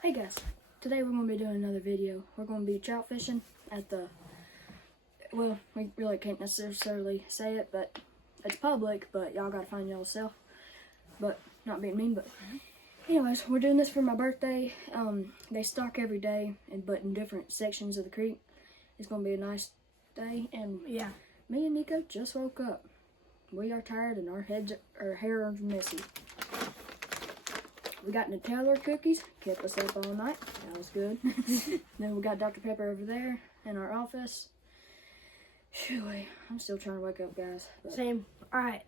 Hey guys, today we're going to be doing another video. We're going to be trout fishing at the, well, we really can't necessarily say it, but it's public, but y'all got to find yourself. But, not being mean, but anyways, we're doing this for my birthday. They stock every day, but in different sections of the creek. It's going to be a nice day, and yeah, me and Nico just woke up. We are tired and our hair are messy. We got Nutella cookies, kept us up all night. That was good. Then we got Dr. Pepper over there in our office. Phew, I'm still trying to wake up, guys. But. Same. All right.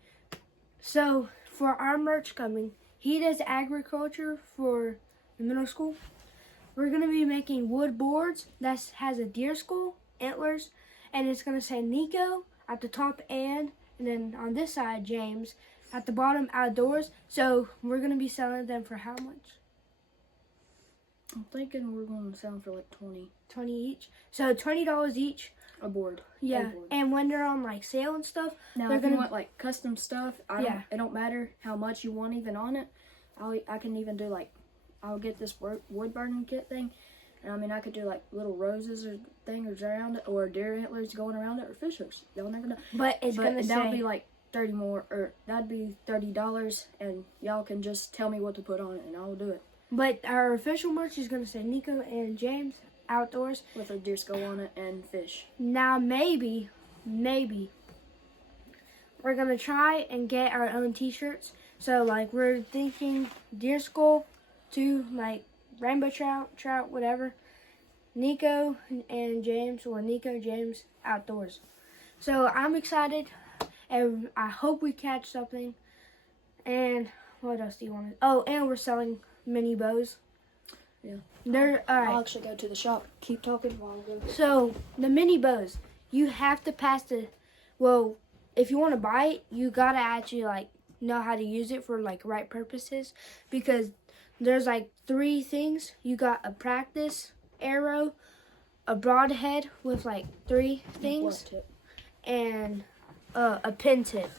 So for our merch coming, he does agriculture for the middle school. We're gonna be making wood boards that has a deer skull, antlers, and it's gonna say Nico at the top and then on this side James. At the bottom, outdoors. So we're going to be selling them for how much? I'm thinking we're going to sell them for like 20. 20 each. So $20 each. A board. Yeah. A board. And when they're on like sale and stuff. Now, they're if you want like custom stuff, it don't matter how much you want even on it. I can even do like, I'll get this wood burning kit thing. And I mean, I could do like little roses or things around it, or deer antlers going around it, or fish hooks. Y'all never know. But it's going to say. That'll be like that'd be $30, and y'all can just tell me what to put on it and I'll do it. But our official merch is going to say Nico and James outdoors with a deer skull on it and fish. Now maybe we're going to try and get our own t-shirts. So like we're thinking deer skull to like rainbow trout, whatever. Nico and James, or Nico James outdoors. So I'm excited. And I hope we catch something. And what else do you want to? Oh, and we're selling mini bows. Yeah. All right. I'll actually go to the shop. Keep talking while I go. So the mini bows, you have to pass the. Well, if you want to buy it, you gotta actually like know how to use it for like right purposes, because there's like 3 things. You got a practice arrow, a broadhead with like 3 things, and a pin tip.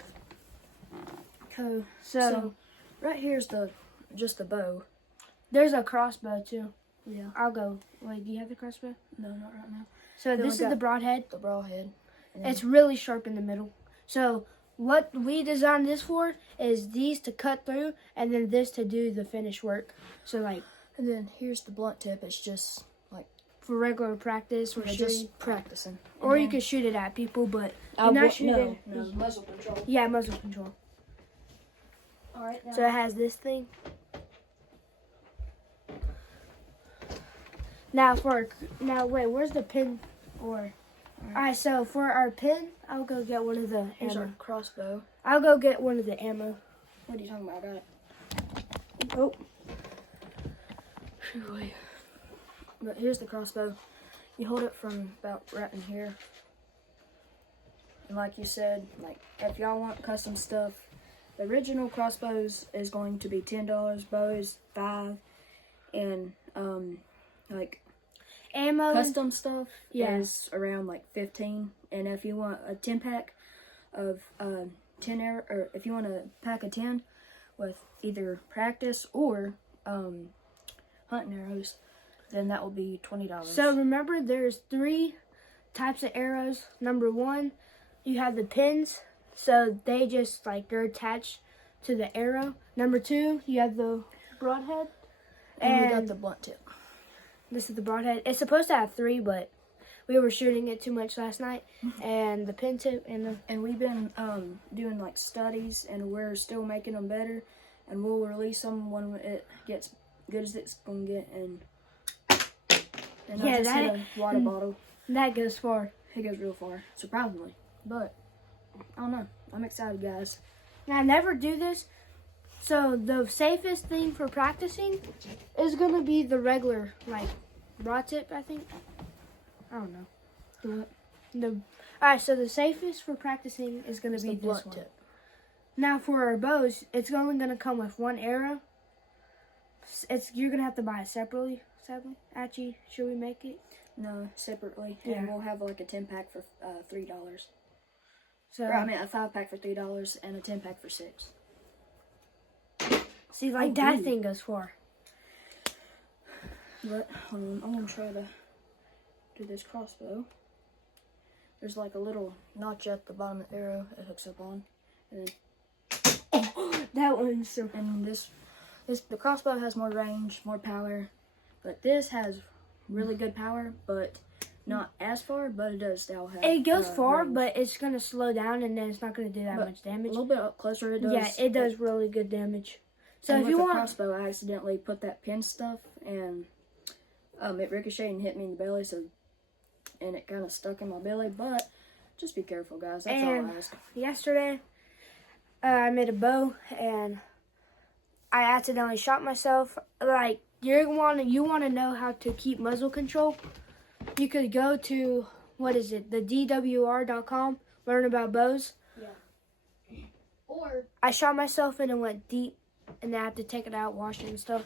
Okay, so right here's just the bow. There's a crossbow too. Yeah. I'll go. Wait, do you have the crossbow? No, not right now. So this is the broadhead. The broadhead. It's really sharp in the middle. So what we designed this for is these to cut through, and then this to do the finished work. So like. And then here's the blunt tip. It's just like for regular practice or just practicing. Or you could shoot it at people, but no, muzzle control. Yeah, muzzle control. All right. So it has this thing. Wait, where's the pin? All right. So for our pin, I'll go get one of the Here's ammo. our crossbow. I'll go get one of the ammo. What are you talking about? I got it. Oh. But here's the crossbow. You hold it from about right in here. And like you said, like if y'all want custom stuff, the original crossbows is going to be $10, bows $5, and like ammo custom stuff is around like $15. And if you want a 10-pack of 10 arrow, or if you want a pack of 10 with either practice or hunting arrows, then that will be $20. So remember, there's 3 types of arrows. Number 1, you have the pins, so they just like they're attached to the arrow. Number 2, you have the broadhead, and we got the blunt tip. This is the broadhead. It's supposed to have 3, but we were shooting it too much last night. And the pin tip and we've been doing like studies, and we're still making them better, and we'll release them when it gets good as it's gonna get. And yeah, that hit a water bottle. That goes far. It goes real far, surprisingly. But I don't know. I'm excited, guys. And I never do this, so the safest thing for practicing is gonna be the regular like rod tip. I think. I don't know. All right. So the safest for practicing is gonna be this one. Tip. Now for our bows, it's only gonna come with 1 arrow. You're gonna have to buy it separately. Sadly, actually, should we make it? No, separately. Yeah. And we'll have like a 10-pack for $3. So or, I mean, a 5-pack for $3 and a 10-pack for $6. See, like that thing goes far. But I'm gonna try to do this crossbow. There's like a little notch at the bottom of the arrow it hooks up on, and then That one's so. and the crossbow has more range, more power, but this has really good power, but not as far. But it does still have. It goes far, range. but it's gonna slow down, and then it's not gonna do that But much a damage. little bit up closer, it does. Yeah, it does really good damage. So And if with you the want, crossbow, I accidentally put that pin stuff, and it ricocheted and hit me in the belly, and it kind of stuck in my belly. But just be careful, guys. That's all I ask. yesterday, I made a bow and I accidentally shot myself. Like you want to know how to keep muzzle control? You could go to the DWR.com, learn about bows. Yeah. Or I shot myself and it went deep, and I had to take it out, wash it and stuff.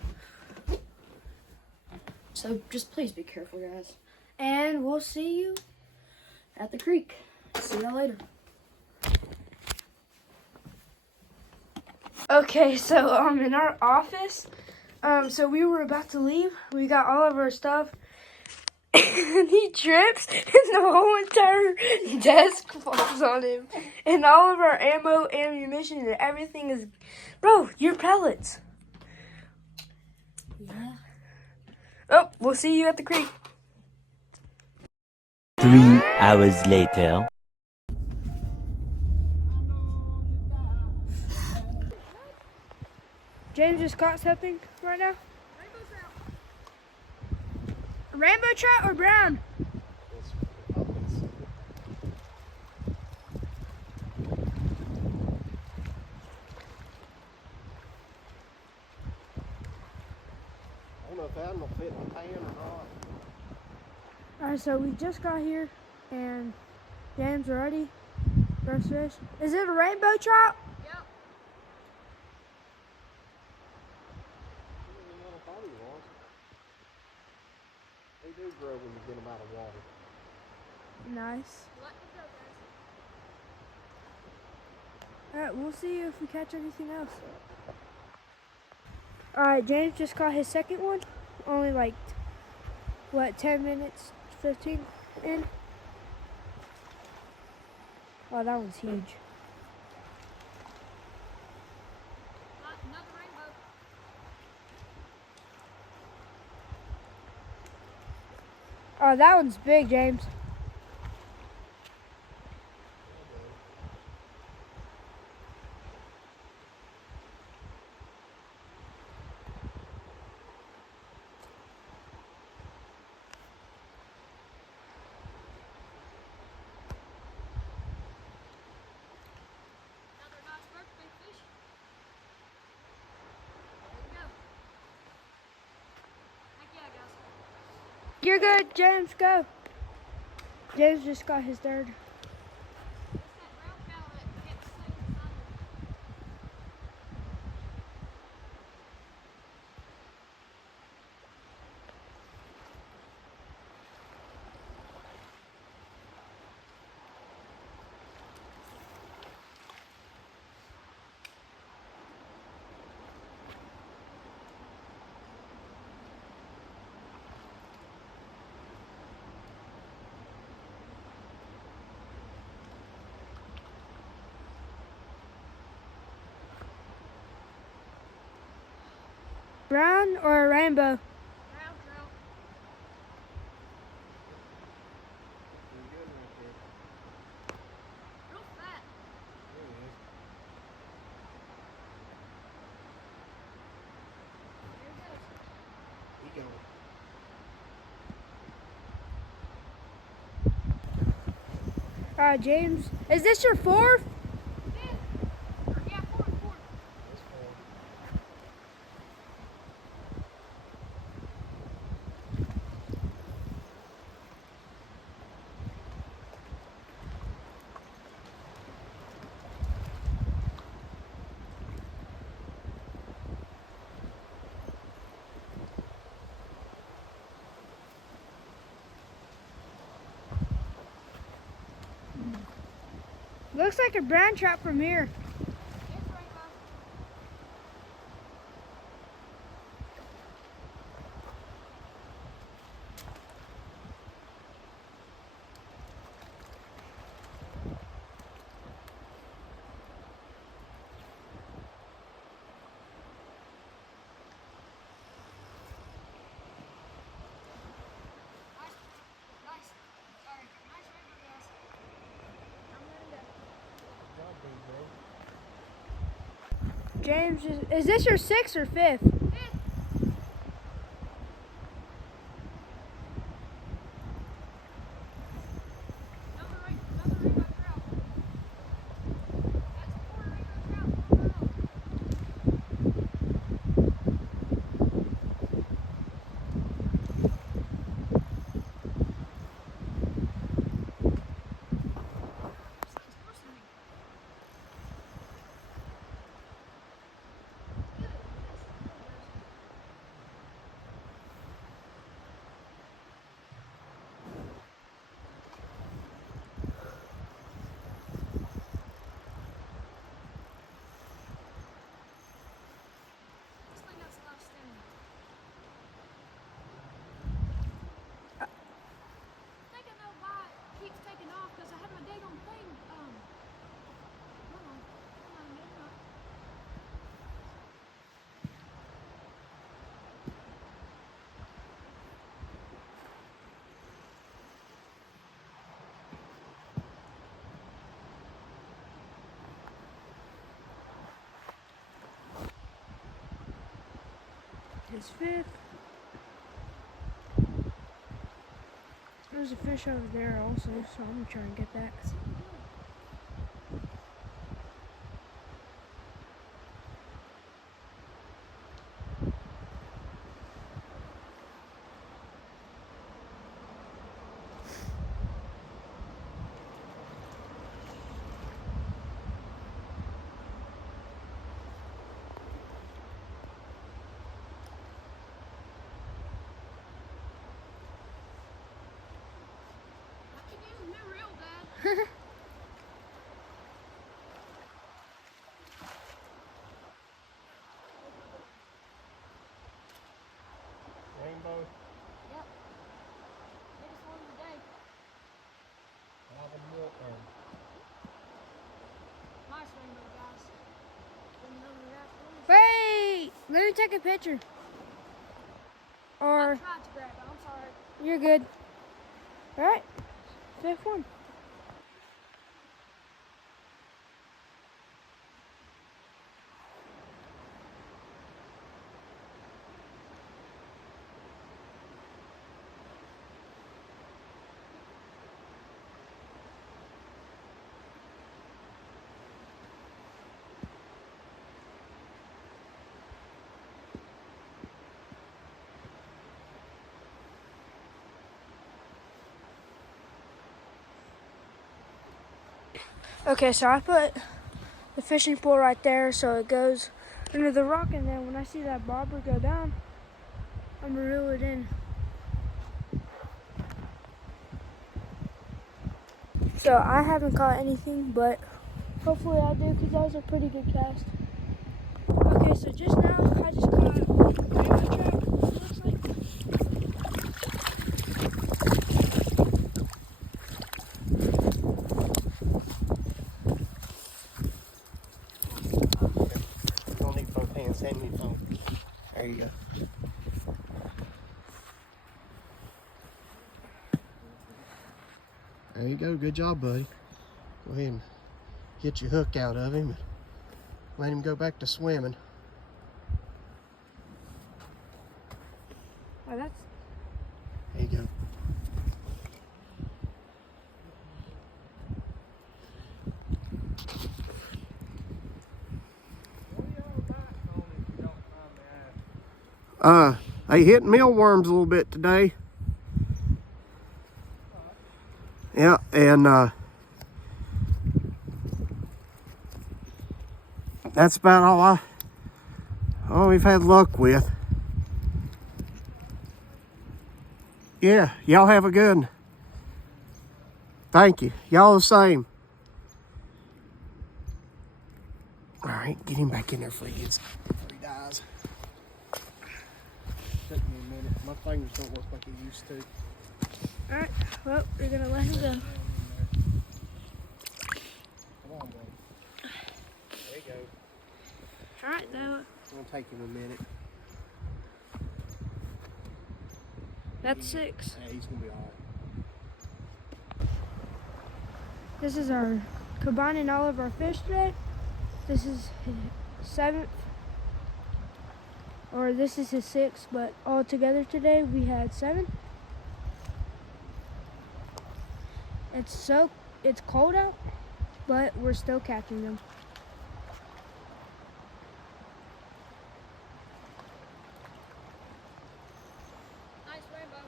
so, just please be careful, guys. And we'll see you. At the creek. See y'all later. Okay, so in our office, so we were about to leave. We got all of our stuff, and he trips, and the whole entire desk falls on him, and all of our ammo, ammunition, and everything is, bro, your pellets. Yeah. Oh, we'll see you at the creek. 3 hours later. James just caught something right now. Rainbow trout or brown? I don't know if that will fit in the pan or not. Alright, so we just got here and James ready. First fish. Is it a rainbow trout? I thought he was. They do grow when you get them out of water. Nice. Alright, we'll see if we catch anything else. Alright, James just caught his second one. Only like, 10 minutes, 15 in? Oh, that one's huge. Oh, that one's big, James. You're good, James, go. James just got his third. Brown or a rainbow? He going. James, is this your fourth? That's fine. Looks like a brown trout from here. James, is this your 6th or 5th? His 5th. There's a fish over there also, so I'm gonna try and get that. Rainbow. Yep. Biggest one of the day. Alvin Wilton. Nice rainbow, guys. Didn't know we were after Wait! Let me take a picture. I Or, tried to grab it. I'm sorry. you're good. Alright, 5th one. Okay, so I put the fishing pole right there so it goes under the rock, and then when I see that bobber go down, I'm gonna reel it in. So I haven't caught anything, but hopefully I do, because that was a pretty good cast. Okay, so just now I just caught a rainbow trout, it looks like. You don't need both hands. Hand me phone. There you go. There you go. Good job, buddy. Go ahead and get your hook out of him and let him go back to swimming. Oh, that's There you go. They hit mealworms a little bit today. Yeah, and that's about all we've had luck with. Yeah, y'all have a good one. Thank you. Y'all the same. All right, get him back in there before he dies. Took me a minute. My fingers don't work like they used to. alright. Well, we're gonna let him go. Come on, buddy. There you go. Alright, though. It's gonna take him a minute. That's 6. Yeah, he's gonna be all right. This is our combining all of our fish today. This is 7th, or this is his 6th, but all together today we had 7. It's cold out, but we're still catching them. Nice rainbow.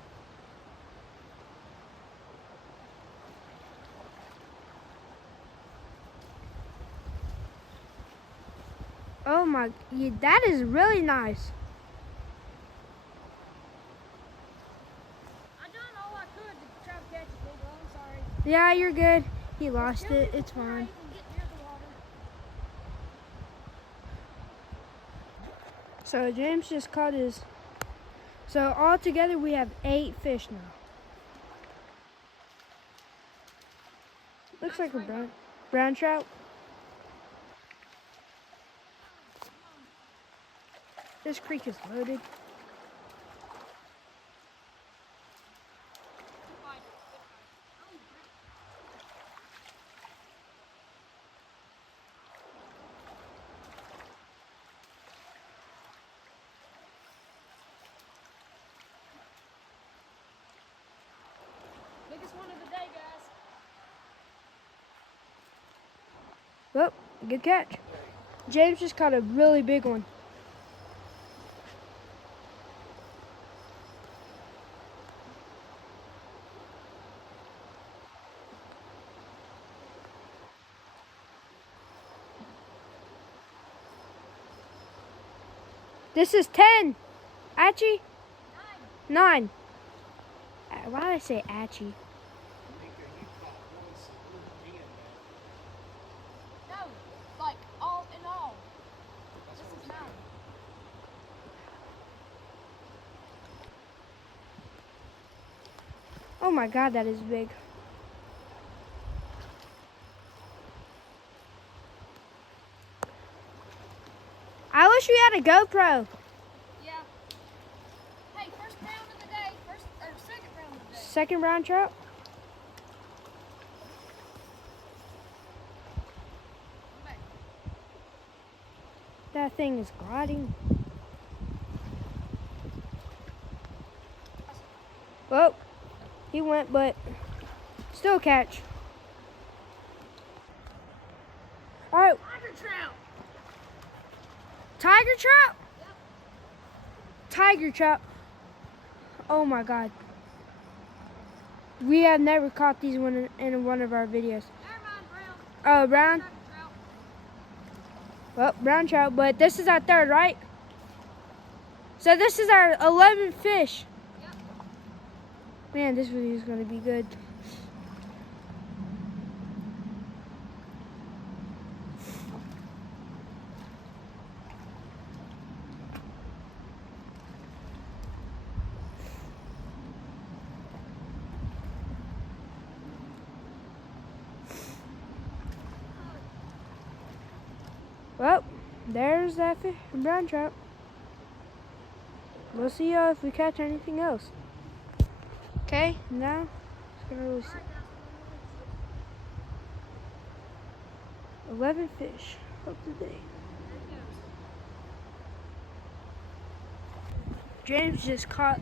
Oh my, yeah, that is really nice. I done all I could to try to catch it, big bro. I'm sorry. Yeah, you're good. He lost it. It's Before I fine. even get near the water. So James just caught his. So all together we have 8 fish now. Looks like a brown trout. This creek is loaded. Biggest one of the day, guys. Well, good catch. James just caught a really big one. This is 10. Achi? 9. Why did I say Achi? No, like all in all. This is 9. Oh my God, that is big. I wish we had a GoPro. Yeah. Hey, first round of the day. Second round of the day. Second brown trout. Okay. That thing is gliding. Well, he went, but still a catch. All right, Tiger trout. tiger trout? Yep. Tiger trout. Oh my God. We have never caught these in one of our videos. Never mind, brown. Oh, brown? Tiger trout. Well, brown trout, but this is our 3rd, right? So this is our 11th fish. Yep. Man, this video is going to be good. Well, there's that brown trout. We'll see if we catch anything else. Okay, now it's gonna release it. 11 fish of the day. James just caught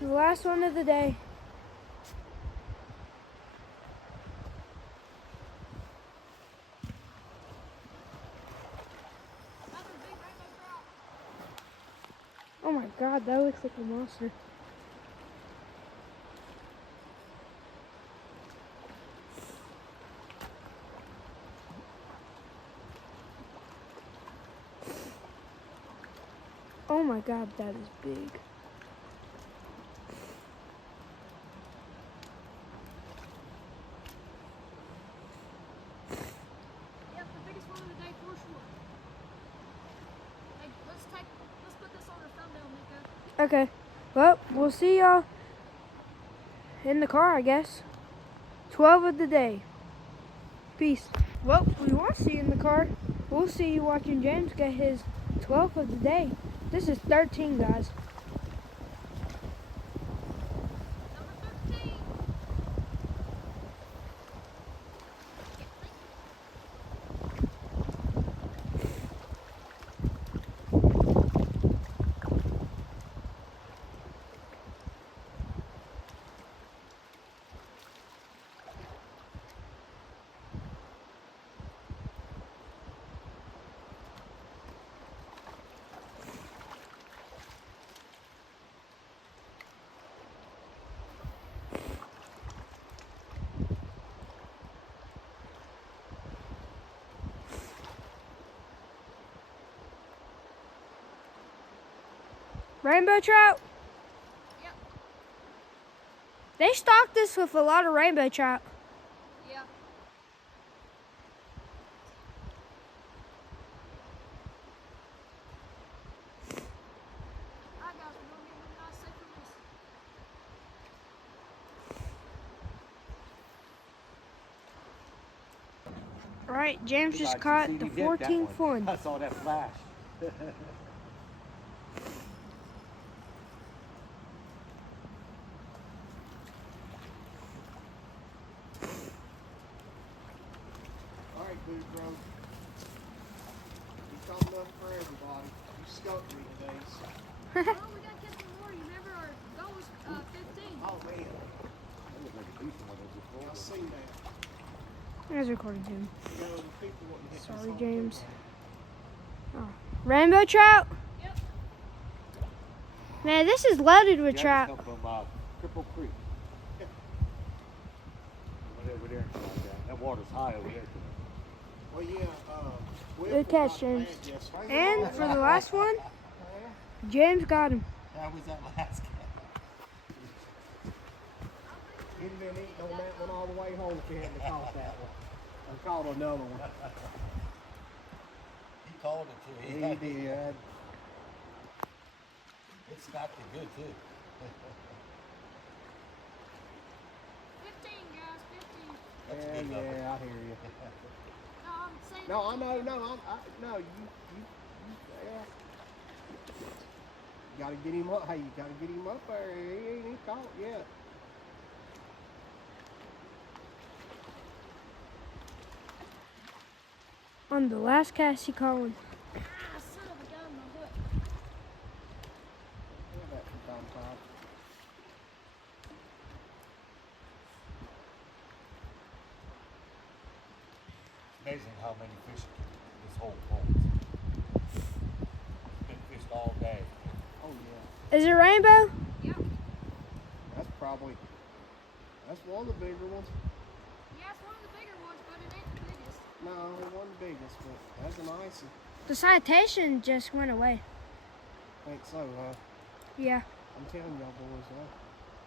the last one of the day. Another big rainbow trout. Oh my God, that looks like a monster. Oh my God, that is big. Yep, the biggest one of the day for sure. Hey, let's put this on the thumbnail, Nico. Okay, well, we'll see y'all in the car, I guess. 12 of the day. Peace. Well, we won't see you in the car. We'll see you watching James get his 12th of the day. This is 13, guys. Number 13. Rainbow trout? Yep. They stocked this with a lot of rainbow trout. Yeah. Alright guys, we're gonna get one nice safe release. All right, James just caught the 14th one. I saw that flash. All right, dude, bro. You caught enough for everybody. You skunked me today. So. Oh, we gotta catch some more. You remember our goal was 15. Oh man, I seen that. I was recording him. You know, the people wouldn't hit this Sorry, on James. camera. Rainbow trout? Yep. Man, this is loaded with trout. Come from Cripple Creek. Went over there. That water's high over there. Well, yeah. Will Good forgot catch, to James. plant yesterday. And for the last one, James got him. How was that last guy? He'd have been eating on that one all the way home if he hadn't caught that one. I caught another one. He called it too. He did. It snapped it good too. 15, guys, 15. That's a Yeah, good number. yeah, I hear you. No, I'm saying. No, I know, no, you yeah. You gotta get him up. Hey, you gotta get him up there. He ain't caught yet. On the last cast, he caught one. Ah, son of a gun, my hook. Yeah, that from time to time. Amazing how many fish this whole pond. It's been fished all day. Oh yeah, Is it rainbow? Yep. that's one of the bigger ones. Yeah, it's one of the bigger ones, but it ain't the biggest. No, it wasn't the biggest, but that's a nice one. The citation just went away. Think so, huh? Yeah. I'm telling y'all boys, huh?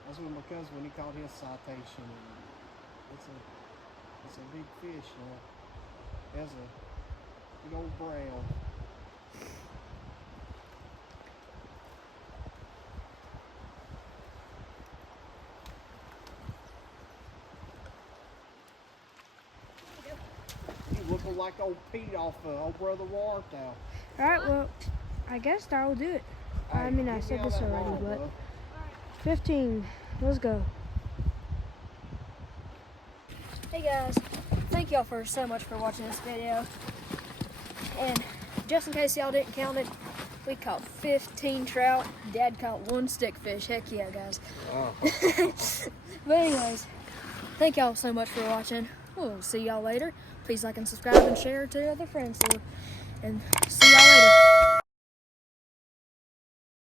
That's when my cousin, when he caught his citation, it's a big fish, you know. There's a big old brown. You looking like old Pete off old Brother Wartow. All right, well, I guess that will do it. I mean, I said this already, but 15. Let's go. Hey guys, thank y'all for so much for watching this video. And just in case y'all didn't count it, we caught 15 trout. Dad caught 1 stickfish. Heck yeah, guys. But anyways, thank y'all so much for watching. We'll see y'all later. Please like and subscribe and share to other friends too. And see y'all later.